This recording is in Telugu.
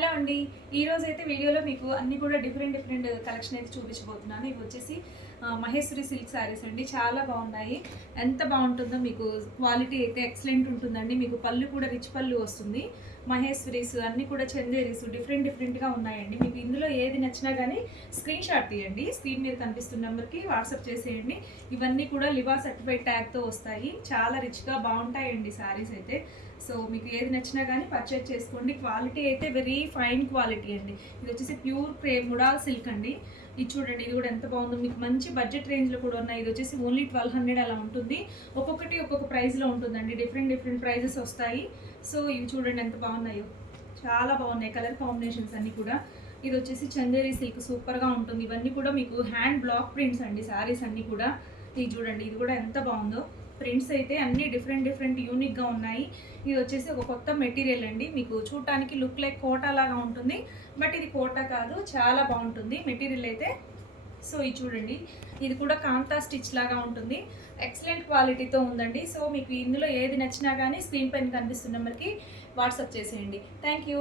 హలో అండి. ఈరోజు అయితే వీడియోలో మీకు అన్ని కూడా డిఫరెంట్ డిఫరెంట్ కలెక్షన్ అయితే చూపించబోతున్నాను. ఇవి వచ్చేసి మహేశ్వరి సిల్క్ శారీస్ అండి. చాలా బాగున్నాయి. ఎంత బాగుంటుందో మీకు క్వాలిటీ అయితే ఎక్సలెంట్ ఉంటుందండి. మీకు పళ్ళు కూడా రిచ్ పళ్ళు వస్తుంది. మహేశ్వరీస్ అన్నీ కూడా చందేరీస్ డిఫరెంట్ డిఫరెంట్గా ఉన్నాయండి. మీకు ఇందులో ఏది నచ్చినా కానీ స్క్రీన్ షాట్ తీయండి. స్క్రీన్ మీద కనిపిస్తున్న నెంబర్కి వాట్సాప్ చేసేయండి. ఇవన్నీ కూడా లివా సర్టిఫైడ్ ట్యాగ్తో వస్తాయి. చాలా రిచ్గా బాగుంటాయండి శారీస్ అయితే. సో మీకు ఏది నచ్చినా కానీ పర్చేజ్ చేసుకోండి. క్వాలిటీ అయితే వెరీ ఫైన్ క్వాలిటీ అండి. ఇది వచ్చేసి ప్యూర్ క్రేమ్ ముడాల్ సిల్క్ అండి. ఇది చూడండి ఇది కూడా ఎంత బాగుందో. మీకు మంచి బడ్జెట్ రేంజ్లో కూడా ఉన్నాయి. ఇది వచ్చేసి ఓన్లీ ట్వెల్వ్ హండ్రెడ్ అలా ఉంటుంది. ఒక్కొక్కటి ఒక్కొక్క ప్రైస్లో ఉంటుందండి. డిఫరెంట్ డిఫరెంట్ ప్రైజెస్ వస్తాయి. సో ఇవి చూడండి ఎంత బాగున్నాయో. చాలా బాగున్నాయి. కలర్ కాంబినేషన్స్ అన్నీ కూడా. ఇది వచ్చేసి చందేరి సిల్క్ సూపర్గా ఉంటుంది. ఇవన్నీ కూడా మీకు హ్యాండ్ బ్లాక్ ప్రింట్స్ అండి. శారీస్ అన్నీ కూడా. ఇది చూడండి ఇది కూడా ఎంత బాగుందో. ప్రింట్స్ అయితే అన్ని డిఫరెంట్ డిఫరెంట్ యూనిక్గా ఉన్నాయి. ఇది వచ్చేసి ఒక కొత్త మెటీరియల్ అండి. మీకు చూడటానికి లుక్ లైక్ కోటా లాగా ఉంటుంది. బట్ ఇది కోటా కాదు చాలా బాగుంటుంది మెటీరియల్ అయితే. సో ఇది చూడండి. ఇది కూడా కాంతా స్టిచ్ లాగా ఉంటుంది. ఎక్సలెంట్ క్వాలిటీతో ఉందండి. సో మీకు ఇందులో ఏది నచ్చినా కానీ స్క్రీన్ పైన కనిపిస్తున్న నెంబర్కి వాట్సాప్ చేసేయండి. Thank you